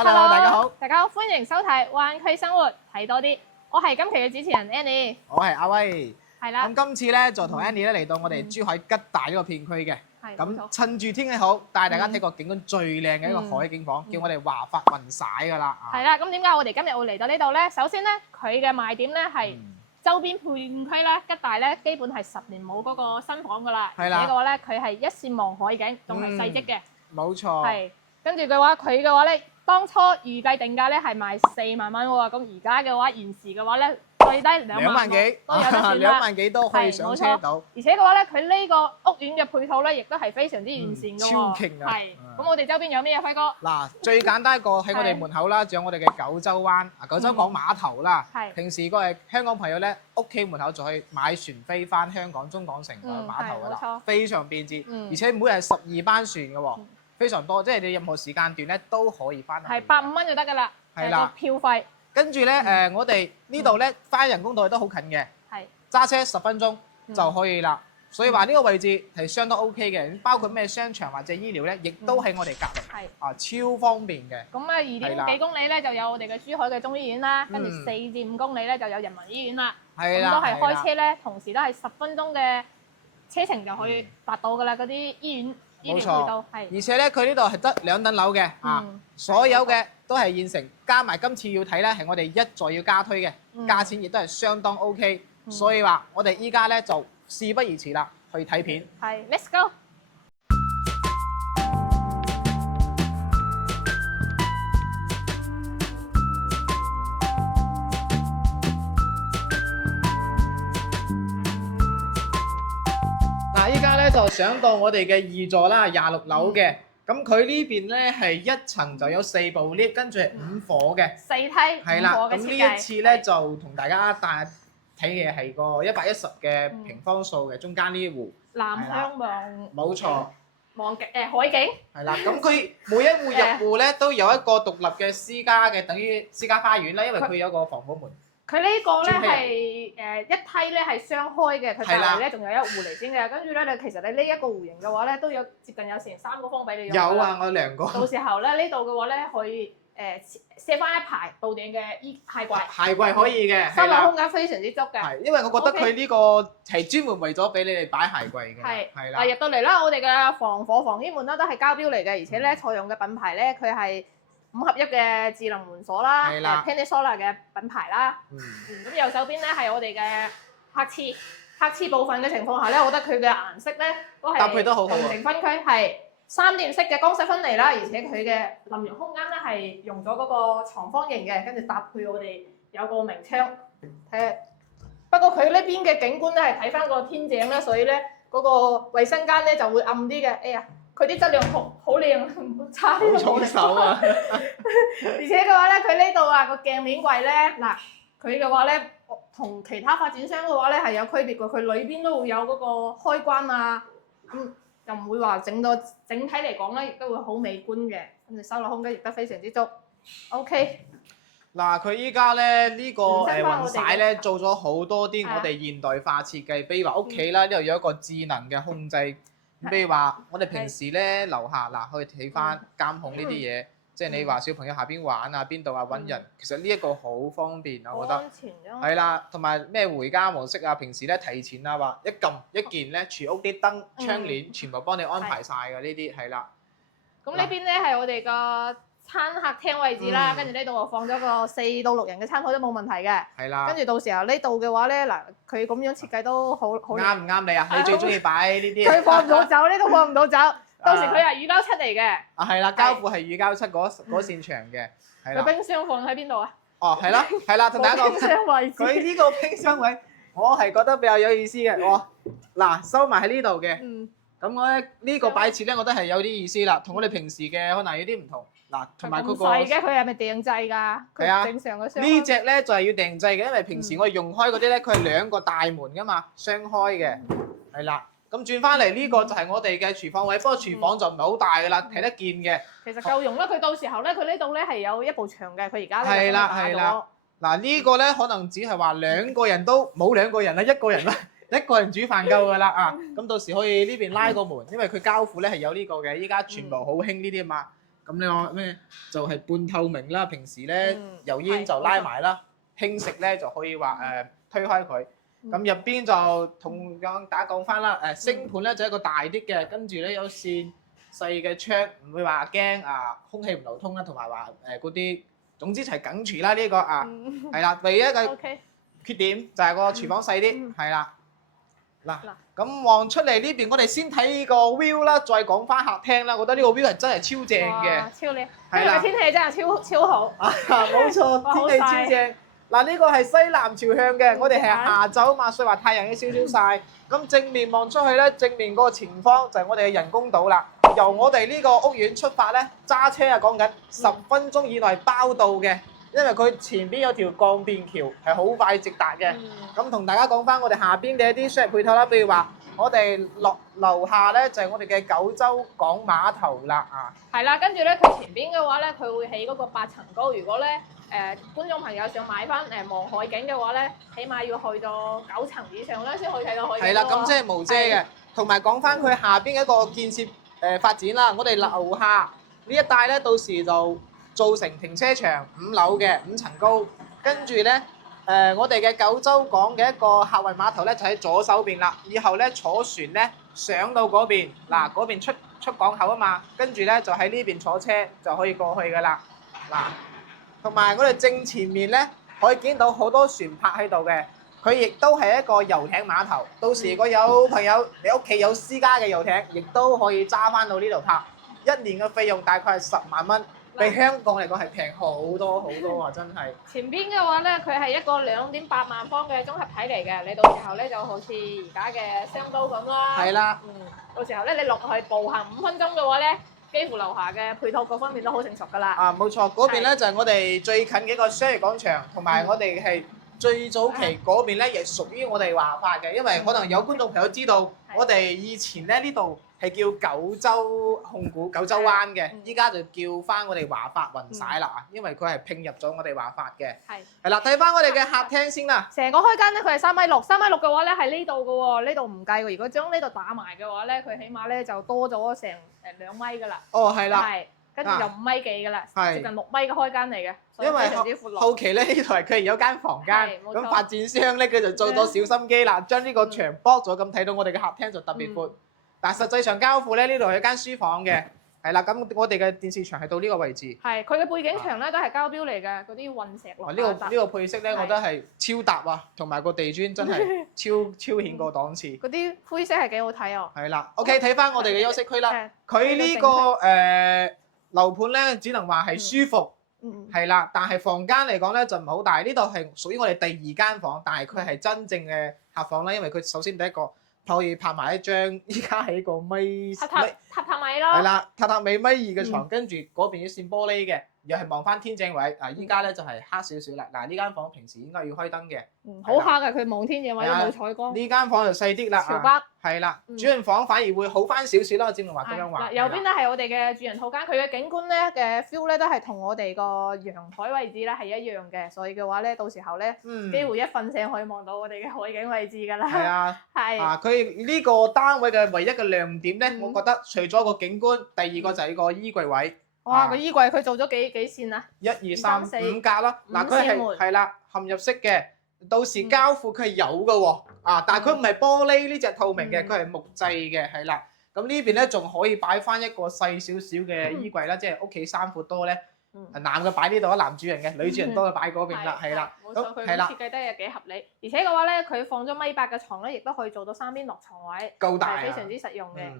Hello，大家好，大家好，歡迎收睇灣區生活睇多啲。我係今期嘅主持人 Annie，我係阿威。係啦，咁今次咧就同 Annie 咧嚟到我哋珠海吉大呢個片區嘅。咁係冇錯趁住天氣好，帶大家睇個景觀最靚嘅一個海景房，叫我哋華發雲曬㗎啦。係啦。咁點解我哋今日會嚟到呢度咧？首先咧，佢嘅賣點咧係周邊片區啦，吉大咧基本係10年冇嗰個新房㗎啦。係啦而且嘅話咧，佢係一線望海景，仲係細則嘅。冇錯。係跟住嘅話，佢嘅話咧，當初預計定價咧係賣4萬蚊喎。咁而家嘅話，現時嘅話咧，最低2萬幾都有得算啦。 2萬幾都可以上車到。而且嘅話咧，佢呢個屋苑嘅配套咧，亦都係非常之完善嘅喎。超勁啊！係。咁我哋周邊有咩啊，輝哥？嗱，最簡單一個喺我哋門口啦，仲有我哋嘅九洲灣、九洲港碼頭啦。係。平時個係香港朋友咧，屋企門口就可以買船飛翻香港中港城個碼頭㗎啦，非常便捷。而且每日係12班船嘅喎，非常多，即係你任何時間段咧都可以翻。係85蚊就得㗎啦。係啦。票費。跟住咧我哋呢度咧翻人工島都好近嘅，係。揸車10分鐘就可以啦。所以話呢個位置係相當 OK 嘅，包括咩商場或者醫療咧，亦都喺我哋隔離。係。超方便嘅。咁啊2點幾公里咧就有我哋嘅珠海嘅中醫院啦，跟住4至5公里咧就有人民醫院啦。係啦。咁都係開車咧，同時都係10分鐘嘅車程就可以達到㗎啦，嗰啲醫院醫療配套係。而且咧佢呢度係得2層樓嘅所有嘅都係現成，加埋今次要睇咧係我哋一再要加推嘅，價錢亦都係相當 OK。所以話我哋依家咧就事不宜遲啦，去睇片。係 ，Let's go。嗱，依家咧就上到我哋嘅2座啦，26樓嘅。咁佢呢邊咧係1層就有4部 lift，跟住係5火嘅。4梯5火嘅設計。咁呢一次咧就同大家帶睇嘅係個110嘅平方數嘅，中間呢戶南向望，冇錯，望海景。係啦，咁佢每一戶入戶咧都有一個獨立嘅私家嘅，等於私家花園啦，因為佢有個防火門。佢呢個咧係一梯咧係雙開嘅，佢隔離咧仲有一戶嚟先嘅，跟住咧你其實你呢一個戶型嘅話咧都有接近有成3個方俾你用。有啊，我2個。到時候咧呢度嘅話咧可以卸翻一排到頂嘅鞋櫃。鞋櫃可以嘅，收納空間非常之足嘅。係，因為我覺得佢呢個係專門為咗俾你哋擺鞋櫃嘅。係啦。入到嚟啦，我哋嘅防火防煙門啦都係膠標嚟嘅，而且咧採用嘅品牌咧佢係5合1嘅智能門鎖啦，Panasonic 嘅品牌啦。咁右手邊咧係我哋嘅客廁，客廁部分嘅情況下咧，我覺得佢嘅顏色咧都係搭配得好好同城分區係3點式嘅光色分離啦，而且佢嘅淋浴空間咧係用咗嗰個長方形嘅，跟住搭配我哋有個明窗。不過佢呢邊嘅景觀咧係睇翻個天井啦，所以咧嗰個衞生間咧就會暗啲嘅。哎呀〜佢啲質量好靚，唔差啲。好重手啊！而且嘅話咧，佢呢度啊個鏡面櫃咧，嗱佢嘅話咧，同其他發展商嘅話咧係有區別嘅，佢裏邊都會有嗰個開關啊，咁就唔會話整到整體嚟講咧，亦都會好美觀嘅，跟住收納空間亦都非常之足。OK。嗱，佢依家咧呢個雲曬咧做咗好多啲我哋現代化設計，比如話屋企啦，呢度有一個智能嘅控制。譬如話，我哋平時咧樓下嗱可以睇翻監控呢啲嘢，即係你話小朋友下邊玩啊邊度啊揾人，其實呢一個好方便啊，我覺得。安全咯。係啦，同埋咩回家模式啊，平時咧提前啊話一撳一鍵咧，全屋啲燈窗簾全部幫你安排晒㗎，呢啲係啦。咁呢邊咧係我哋個餐客廳位置啦，跟住呢度放咗個4到6人嘅餐台都冇問題嘅。係啦。跟住到時候呢度嘅話咧，嗱佢咁樣設計都好啱唔啱你啊？你最中意擺呢啲？佢放唔到走，呢度放唔到走。到時佢係乳膠漆嚟嘅。係啦，膠褲係乳膠漆嗰線牆嘅。係啦。個冰箱放喺邊度啊？哦，係啦，係啦，同大家講。冰箱位置。佢呢個冰箱位，我係覺得比較有意思嘅。嗱收埋喺呢度嘅。咁我咧呢個擺設咧，我覺得係有啲意思啦，同我哋平時嘅可能有啲唔同。嗱，同埋嗰個細嘅，佢係咪訂製㗎？係啊，正常嘅箱。呢隻咧就係要訂製嘅，因為平時我哋用開嗰啲咧，佢係2個大門㗎嘛，雙開嘅，係啦。咁轉翻嚟呢個就係我哋嘅廚房位，不過廚房就唔係好大㗎啦，睇得見嘅。其實夠用啦，佢到時候咧，佢呢度咧係有一部牆嘅，佢而家咧係啦。嗱呢個咧可能只係話2個人都冇2個人啦，1個人啦。1個人煮飯夠㗎啦啊！咁到時可以呢邊拉個門，因為佢膠褲咧係有呢個嘅，依家全部好興呢啲嘛。咁你話咩？就係半透明啦。平時咧油煙就拉埋啦，輕食咧就可以話推開佢。咁入邊就同樣大家講翻啦。星盤咧就一個大啲嘅，跟住咧有扇細嘅窗，唔會話驚空氣唔流通啦，同埋話嗰啲，總之就係緊住啦呢個係啦。唯一一個缺點就係個廚房細啲，係啦。嗱，咁望出嚟呢邊，我哋先睇個 view 啦，再講翻客廳啦。我覺得呢個 view 係真係超正嘅，超靚。今日嘅天氣真係超好。冇錯，天氣超正。嗱，呢個係西南朝向嘅，我哋係下晝嘛，所以話太陽有少少曬。咁正面望出去咧，正面嗰個前方就係我哋嘅人工島啦。由我哋呢個屋苑出發咧，揸車講緊10分鐘以內包到嘅。因為佢前邊有條鋼便橋，係好快直達嘅。咁同大家講翻我哋下邊嘅一啲商業配套啦，譬如話我哋樓下咧就係我哋嘅九州港碼頭啦係啦，跟住咧佢前邊嘅話咧，佢會起嗰個8層高。如果咧觀眾朋友想買翻望海景嘅話咧，起碼要去到9層以上咧先可以睇到海景。係啦，咁即係無遮嘅。同埋講翻佢下邊一個建設發展啦，我哋樓下呢一帶咧，到時就造成停車場5樓嘅5層高，跟住咧我哋嘅九州港嘅一個客運碼頭咧就喺左手邊啦。以後咧坐船咧上到嗰邊，嗱嗰邊出港口啊嘛，跟住咧就喺呢邊坐車就可以過去噶啦。嗱，同埋我哋正前面咧可以見到好多船泊喺度嘅，佢亦都係一個遊艇碼頭。到時如果有朋友你屋企有私家嘅遊艇，亦都可以揸翻到呢度泊。1年嘅費用大概係10萬蚊。比香港嚟講係平好多好多啊！真係。前邊嘅話咧，佢係一個2.8萬方嘅綜合體嚟嘅。你到時候咧就好似而家嘅商都咁啦。係啦。到時候咧你落去步行5分鐘嘅話咧，幾乎樓下嘅配套各方面都好成熟㗎啦。冇錯，嗰邊咧就係我哋最近嘅一個商業廣場，同埋我哋係最早期嗰邊咧亦屬於我哋華發嘅，因為可能有觀眾朋友知道，我哋以前咧呢度係叫九州控股九州灣嘅，依家就叫翻我哋華發雲璽啦，因為佢係併入咗我哋華發嘅。係啦，睇翻我哋嘅客廳先啦。成個開間咧，佢係3.6米，3.6米嘅話咧係呢度嘅喎，呢度唔計喎。如果將呢度打埋嘅話咧，佢起碼咧就多咗成2米㗎啦。哦，係啦。係，跟住就5米幾㗎啦，接近6米嘅開間嚟嘅。因為後期咧呢度係佢有間房間，咁發展商咧佢就做咗小心機啦，將呢個牆剝咗，咁睇到我哋嘅客廳就特別闊。但實際上交付咧，呢度係間書房嘅，係啦。咁我哋嘅電視牆係到呢個位置。係，佢嘅背景牆咧都係膠標嚟嘅，嗰啲運石落。呢個配色咧，我覺得係超搭啊，同埋個地磚真係超顯個檔次。嗰啲灰色係幾好睇哦。係啦，OK，睇翻我哋嘅休息區啦。佢呢個樓盤咧，只能話係舒服，係啦。但係房間嚟講咧就唔係好大。呢度係屬於我哋第2間房，但係佢係真正嘅客房啦，因為佢首先第一個。可以拍埋一張，依家係個榻米咯，係啦，榻米1.2嘅床，跟住嗰邊要扇玻璃嘅，又係望翻天井位。依家咧就係黑少少啦。嗱，呢間房平時應該要開燈嘅，好黑嘅，佢望天井位都冇採光。呢間房就細啲啦，朝北係啦，主人房反而會好翻少少啦。正如話咁樣話。右邊咧係我哋嘅主人套間，佢嘅景觀咧嘅 feel 咧都係同我哋個陽台位置咧係一樣嘅，所以嘅話咧到時候咧機會一瞓醒可以望到我哋嘅海景位置㗎啦。係啊，係。佢呢個單位嘅唯一嘅亮點咧，我覺得除咗個景觀，第2個就係個衣櫃位。哇！個衣櫃佢做咗幾線啊？1、2、3、5格咯。嗱，佢係啦，嵌入式嘅。到時交付佢係有嘅喎。但係佢唔係玻璃呢隻透明嘅，佢係木製嘅，係啦。咁呢邊咧仲可以擺翻一個細少少嘅衣櫃啦，即係屋企3闊多咧。男嘅擺呢度，男主人嘅，女主人多就擺嗰邊啦，係啦。冇錯，佢設計得又幾合理，而且嘅話咧，佢放咗1.8米嘅床咧，亦都可以做到3邊落床位，夠大，非常之實用嘅。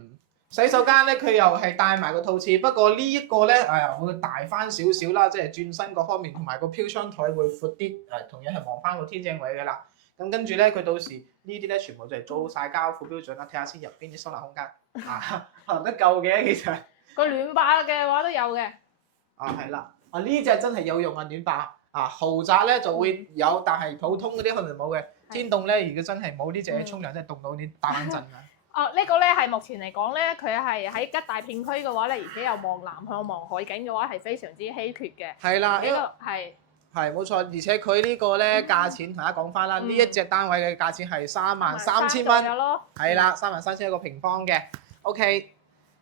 洗手間咧，佢又係帶埋個套廁，不過呢一個咧會大翻少少啦，即係轉身各方面，同埋個飄窗台會闊啲，同樣係望翻個天井位嘅啦。咁跟住咧，佢到時呢啲咧全部就係做晒交付標準啦。睇下先入邊啲收納空間行得夠嘅其實。個暖把嘅話都有嘅。係啦，呢隻真係有用啊暖把。豪宅咧就會有，但係普通嗰啲可能冇嘅。天凍咧，如果真係冇呢隻沖涼，真係凍到你打冷震啊！呢個咧係目前嚟講咧，佢係喺吉大片區嘅話咧，而且又望南向望海景嘅話係非常之稀缺嘅。係啦，呢個係冇錯，而且佢呢個咧價錢同大家講翻啦，呢一隻單位嘅價錢係33,000蚊，係啦，33,000一個平方嘅。OK，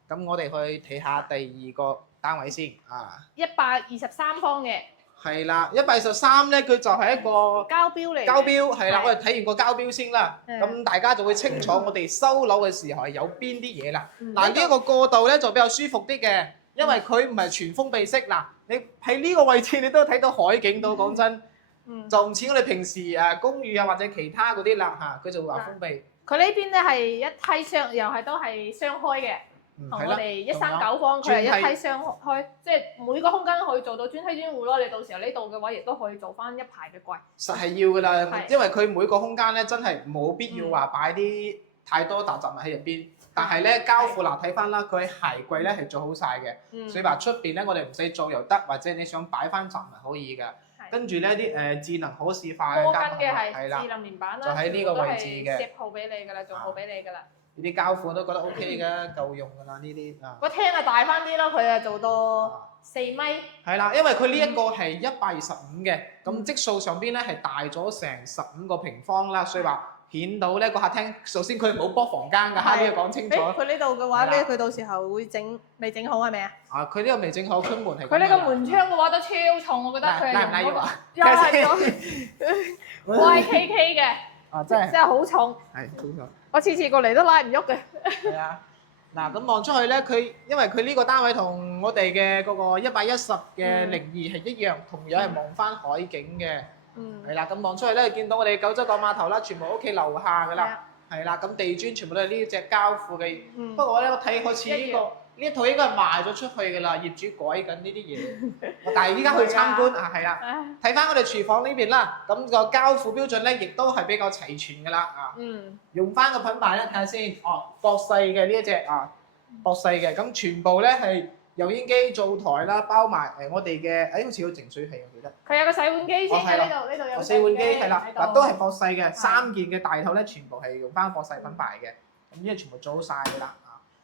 咁我哋去睇下第2個單位先啊。123方嘅。係啦，123咧，佢就係一個膠標嚟。膠標係啦，係我哋睇完個膠標先啦，咁大家就會清楚我哋收樓嘅時候係有邊啲嘢啦。嗱，呢一個過道咧就比較舒服啲嘅，因為佢唔係全封閉式。嗱，你喺呢個位置你都睇到海景到，講真，就唔似我哋平時公寓啊或者其他嗰啲啦嚇，佢就會話封閉。佢呢邊咧係一梯雙，又係都係雙開嘅。同我哋139方佢係一梯雙開，即係每個空間可以做到專梯專戶咯。你到時候呢度嘅話，亦都可以做翻一排嘅櫃。實係要㗎啦，因為佢每個空間咧真係冇必要話擺啲太多雜物喺入邊。但係咧膠庫嗱睇翻啦，佢鞋櫃咧係做好晒嘅，所以話出邊咧我哋唔使做又得，或者你想擺翻雜物可以㗎。跟住呢啲智能可視化嘅膠嘅係智能面板啦，就喺呢個位置嘅，攝好俾你㗎啦，做好俾你㗎啦。呢啲膠庫我都覺得 OK 嘅，夠用㗎啦呢啲啊。個廳啊大翻啲咯，佢啊做到4米。係啦，因為佢呢一個係125嘅，咁積數上邊咧係大咗成15個平方啦，所以話顯到咧個客廳，首先佢冇駁房間㗎，呢個講清楚。佢呢度嘅話咧，佢到時候會未整好係咪啊？佢呢個未整好，佢門係。佢呢個門窗嘅話都超重，我覺得佢係用嗰個又係 YKK 嘅。真係好重。係好重。我次次過嚟都拉唔喐嘅。係啊，嗱咁望出去咧，因為佢呢個單位同我哋嘅嗰個110嘅02係一樣，同樣係望翻海景嘅。係啦，咁望出去咧，見到我哋九洲港碼頭啦，全部屋企樓下㗎啦。係啦，咁地磚全部都係呢隻膠庫嘅。不過咧，我睇好似呢一套應該係賣咗出去㗎啦，業主改緊呢啲嘢。但係依家去參觀係啦，睇翻我哋廚房呢邊啦，咁個膠庫標準咧，亦都係比較齊全㗎啦用翻個品牌咧，睇下先。博世嘅呢一隻博世嘅，咁全部咧係油煙機、灶台啦，包埋我哋嘅，好似有淨水器我記得。佢有個洗碗機先喺呢度有洗碗機係啦，嗱都係博世嘅，3件嘅大頭咧，全部係用翻博世品牌嘅，咁呢啲全部做好晒㗎啦。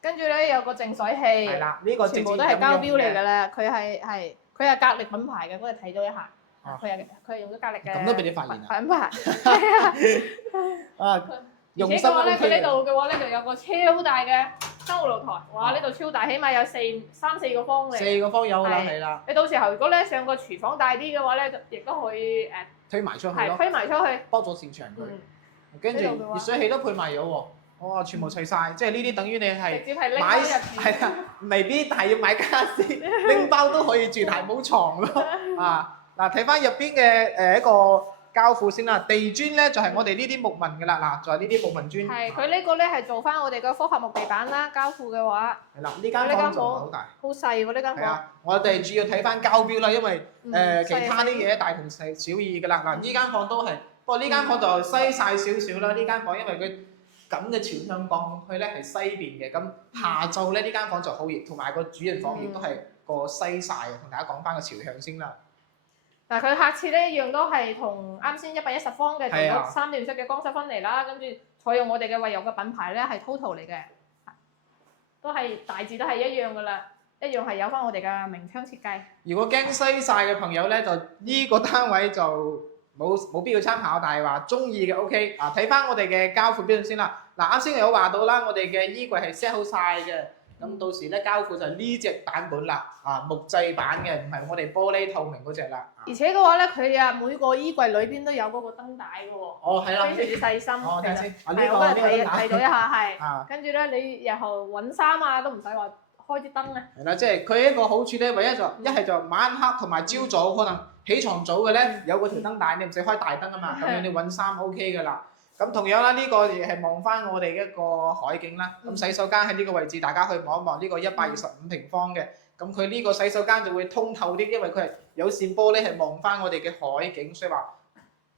跟住咧有個淨水器，係啦，呢個全部都係膠標嚟㗎啦。佢係格力品牌嘅，我哋睇咗一下，佢係用咗格力嘅。咁都俾你發現啊！品牌用心 OK。佢呢度嘅話咧就有個超大嘅生活露台，哇！呢度超大，起碼有3、4個方嘅。4個方有啦，係啦。你到時候如果咧上個廚房大啲嘅話咧，亦都可以推埋出去咯。係推埋出去，幫咗市場佢。跟住熱水器都配埋咗喎。哇！全部齊晒，即係呢啲等於你係買係啦，未必係要買傢俬，拎包都可以住，但係冇牀咯。嗱睇翻入邊嘅一個膠庫先啦，地磚咧就係我哋呢啲木紋㗎啦，就係呢啲木紋磚。係，佢呢個咧係做翻我哋嘅複合木地板啦，膠庫嘅話。係啦，呢間房就好大。好細喎呢間房。係啊，我哋主要睇翻膠標啦，因為其他啲嘢大同小異㗎啦。嗱，呢間房都係，不過呢間房就西晒少少啦。呢間房因為佢咁嘅朝向望去咧係西邊嘅，咁下晝咧呢間房就好熱，同埋個主人房亦都係個西曬嘅。同大家講翻個朝向先啦。嗱，佢客設咧一樣都係同啱先110方嘅做咗3段式嘅光室分離啦，跟住採用我哋嘅惠柔嘅品牌咧係 Total 嚟嘅，都係大致都係一樣噶啦，一樣係有翻我哋嘅明窗設計。如果驚西曬嘅朋友咧，就呢個單位就冇必要參考，但係話中意嘅 OK。睇翻我哋嘅膠庫標準先啦。嗱，啱先有話到啦，我哋嘅衣櫃係 set 好晒嘅，咁到時咧膠庫就係呢隻版本啦，木製版嘅，唔係我哋玻璃透明嗰隻啦。而且嘅話咧，佢每個衣櫃裏邊都有嗰個燈帶嘅喎。係啦。非常之細心。睇下先。我睇咗一下，係。跟住咧，你日後揾衫都唔使話開啲燈咧。係啦，即係佢一個好處咧，唯一就一係就晚黑同埋朝早可能起床早嘅咧，有嗰條燈帶，你唔使開大燈啊嘛，咁樣你揾衫 OK 㗎啦。咁同樣啦，呢個亦係望翻我哋一個海景啦。咁洗手間喺呢個位置，大家去望一望呢個125平方嘅。咁佢呢個洗手間就會通透啲，因為佢係有線玻璃係望翻我哋嘅海景，所以話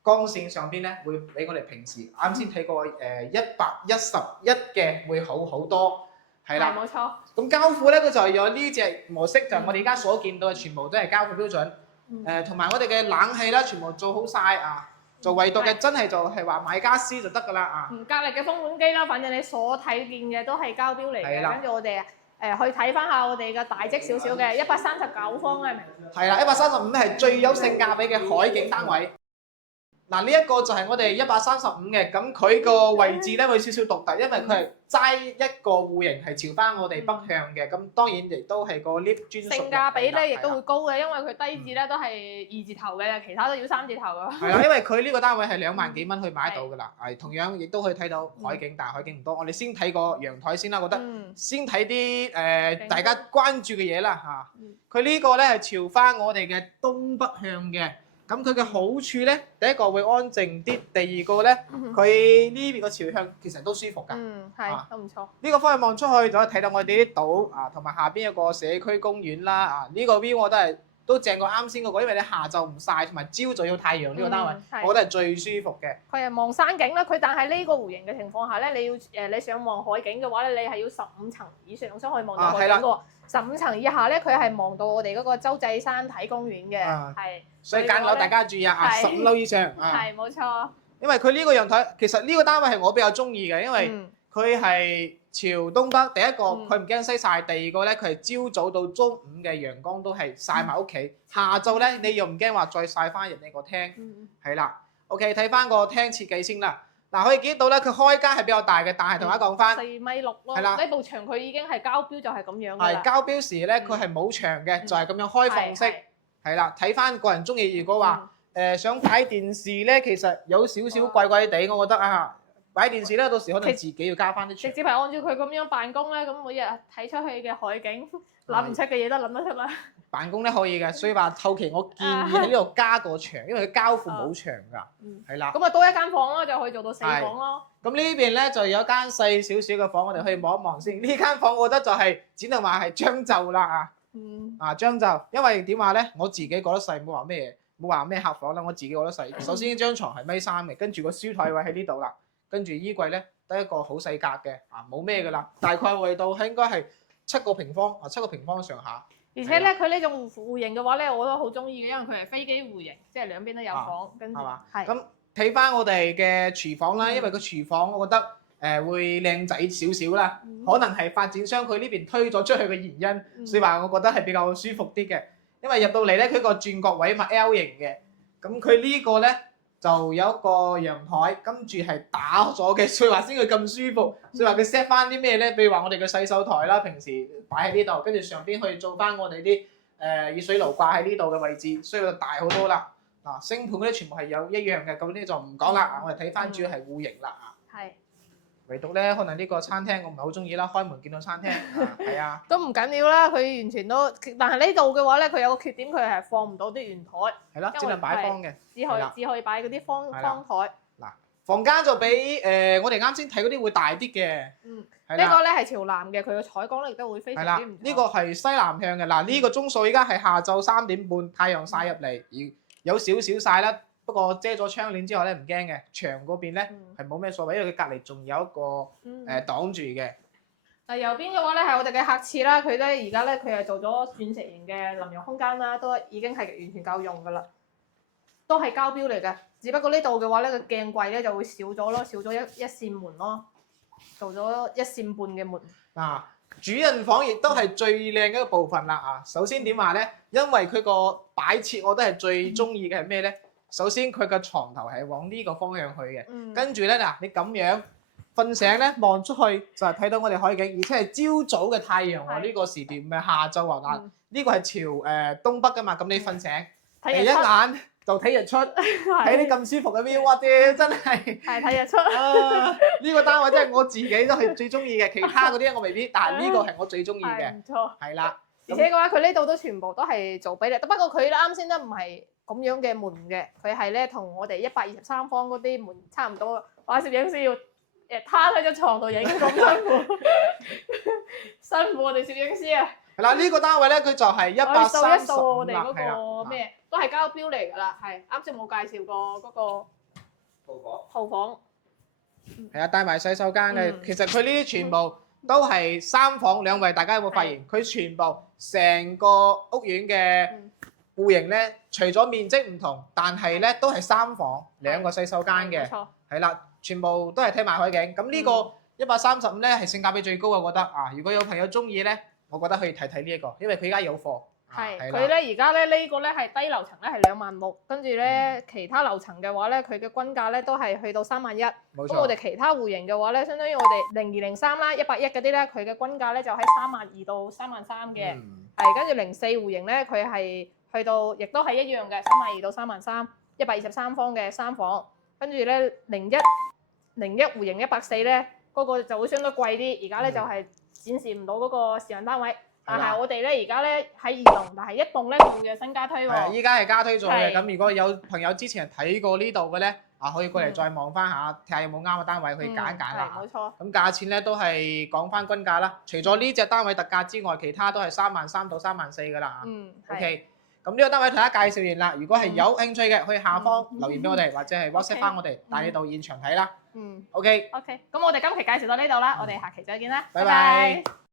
光線上邊咧會比我哋平時啱先睇過111嘅會好好多。係啦，冇錯。咁膠庫咧，佢就係有呢隻模式，就係我哋而家所見到嘅全部都係膠庫標準。同埋我哋嘅冷氣啦，全部做好晒就唯獨嘅真係就係話買家私就得㗎啦隔離嘅風管機啦，反正你所睇見嘅都係膠標嚟嘅。跟住我哋去睇翻下我哋嘅大積少少嘅139方係咪？係啦，135係最有性價比嘅海景單位。嗱，呢一個就係我哋135嘅，咁佢個位置咧會少少獨特，因為佢係齋一個戶型係朝翻我哋北向嘅，咁當然亦都係個 lift 專屬。性價比咧亦都會高嘅，因為佢低至咧都係2字頭嘅，其他都要3字頭㗎。係啦，因為佢呢個單位係2萬幾蚊去買得到㗎啦，係同樣亦都可以睇到海景，但係海景唔多。我哋先睇個陽台先啦，覺得先睇啲大家關注嘅嘢啦嚇。佢呢個咧係朝翻我哋嘅東北向嘅。咁佢嘅好處咧，第一個會安靜啲，第二個咧，佢呢邊個朝向其實都舒服㗎。係都唔錯。呢個方向望出去就可以睇到我哋啲島啊，同埋下邊有個社區公園啦啊。呢個 view 我覺得都正過啱先嗰個，因為你下晝唔曬，同埋朝早要太陽呢個單位，我覺得係最舒服嘅。佢係望山景啦，佢但係呢個戶型嘅情況下咧，你要你想望海景嘅話咧，你係要15層以上先可以望到海景喎。15層以下咧，佢係望到我哋嗰個洲際山體公園嘅，係。所以間樓大家注意啊，15樓以上。係冇錯。因為佢呢個陽台，其實呢個單位係我比較中意嘅，因為佢係朝東北。第一個佢唔驚西曬，第二個咧佢係朝早到中午嘅陽光都係曬埋屋企。下晝咧你又唔驚話再曬翻入你個廳。係啦，OK 睇翻個廳設計先啦。嗱可以見到咧，佢開間係比較大嘅，但係同大家講翻4.6米咯。係啦，呢部牆佢已經係交標就係咁樣㗎啦。係交標時咧，佢係冇牆嘅，就係咁樣開放式。係啦，睇翻個人中意。如果話想擺電視咧，其實有少少貴貴地，我覺得啊，擺電視咧到時可能自己要加翻啲牆。直接係按照佢咁樣辦公咧，咁每日睇出去嘅海景，諗唔出嘅嘢都諗得出啦。辦公咧可以嘅，所以話後期我建議喺呢度加個牆，因為佢交付冇牆㗎。係啦。咁啊多一間房咯，就可以做到4房咯。咁呢邊咧就有一間細少少嘅房，我哋可以望一望先。呢間房我覺得就係只能話係將就啦啊。將就，因為點話咧？我自己覺得細，冇話咩嘢，冇話咩客房啦。我自己覺得細。首先張床係1.3米嘅，跟住個書台位喺呢度啦，跟住衣櫃咧得一個好細格嘅冇咩㗎啦。大概圍到係應該係7個平方上下。而且咧，佢呢種戶型嘅話咧，我都好中意嘅，因為佢係飛機戶型，即係兩邊都有房，跟住係。咁睇翻我哋嘅廚房啦，因為個廚房我覺得會靚仔少少啦，可能係發展商佢呢邊推咗出去嘅原因，所以話我覺得係比較舒服啲嘅。因為入到嚟咧，佢個轉角位嘛 L 型嘅，咁佢呢個咧就有一個陽台，跟住係打咗嘅，所以話先佢咁舒服。所以話佢 set 翻啲咩咧？譬如話我哋嘅洗手台啦，平時擺喺呢度，跟住上邊可以做翻我哋啲熱水爐掛喺呢度嘅位置，所以就大好多啦。嗱，星盤嗰啲全部係有一樣嘅，咁呢就唔講啦。我哋睇翻主要係戶型啦。係。唯獨咧，可能呢個餐廳我唔係好中意啦，開門見到餐廳。係啊。都唔緊要啦，佢完全都，但係呢度嘅話咧，佢有個缺點，佢係放唔到啲圓台。係咯，只能擺方嘅。只可以擺嗰啲方台。嗱，房間就比我哋啱先睇嗰啲會大啲嘅。呢個咧係朝南嘅，佢嘅採光咧亦都會非常之唔錯。呢個係西南向嘅。嗱，呢個鐘數依家係下晝3點半，太陽曬入嚟，而有少少曬啦。不過遮咗窗簾之後咧，唔驚嘅。牆嗰邊咧係冇咩所謂，因為佢隔離仲有一個擋住嘅。嗱，右邊嘅話咧係我哋嘅客廁啦，佢咧而家咧佢係做咗鑽石型嘅淋浴空間啦，都已經係完全夠用㗎啦，都係膠標嚟嘅。只不過呢度嘅話咧個鏡櫃咧就會少咗咯，少咗一扇門咯，做咗1扇半嘅門。主人房亦都係最靚嘅一個部分啦。首先點話咧？因為佢個擺設我都係最中意嘅係咩咧？首先佢個床頭係往呢個方向去嘅，跟住咧嗱，你咁樣瞓醒咧望出去就係睇到我哋海景，而且係朝早嘅太陽喎。呢個時段唔係下晝喎。呢個係朝東北㗎嘛，咁你瞓醒第一眼就睇日出，睇啲咁舒服嘅 view，哇！啲真係睇日出。呢個單位真係我自己都係最中意嘅，其他嗰啲我未必，但係呢個係我最中意嘅。唔錯。係啦。而且嘅話，佢呢度都全部都係做比例，不過佢啱先都唔係咁樣嘅門嘅，佢係咧同我哋123方嗰啲門差唔多。話攝影師要攤喺張床度影咁辛苦，辛苦我哋攝影師啊！係啦，呢個單位咧佢就係135啦。掃一掃我哋嗰個咩，都係膠標嚟㗎啦，係啱先冇介紹過嗰個套房。係啊，帶埋洗手間嘅，其實佢呢啲全部都係3房2衛，大家有冇發現？佢全部成個屋苑嘅戶型咧，除咗面積唔同，但係咧都係3房2個洗手間嘅。冇錯。係啦，全部都係睇埋海景。咁呢個135咧係性價比最高嘅，我覺得啊，如果有朋友中意咧，我覺得可以睇呢一個，因為佢而家有貨。係係佢咧而家咧呢個咧係低樓層咧係26000，跟住咧其他樓層嘅話咧，佢嘅均價咧都係去到31000。冇咁我哋錯。其他戶型嘅話咧，相當於我哋0203啦、180嗰啲咧，佢嘅均價咧就喺32000到33000嘅。係跟住04戶型咧，佢係去到亦都係一樣嘅32000到33000，123方嘅3房。跟住咧01戶型140咧，嗰個就會相對貴啲。而家咧就係展示唔到嗰個市場單位。但係我哋咧而家咧喺2棟，但係1棟咧仲會有新加推喎。係，依家係加推咗嘅。係咁如果有朋友之前睇過呢度嘅咧，可以過嚟再望翻下，睇下有冇啱嘅單位，可以揀一揀啦。係冇錯。咁價錢咧都係講翻均價啦。除咗呢隻單位特價之外，其他都係33000到34000㗎啦。OK。咁呢個單位同大家介紹完啦。如果係有興趣嘅，可以下方留言俾我哋，或者係 WhatsApp 翻我哋，帶你到現場睇啦。OK。OK，咁我哋今期介紹到呢度啦，我哋下期再見啦，拜拜。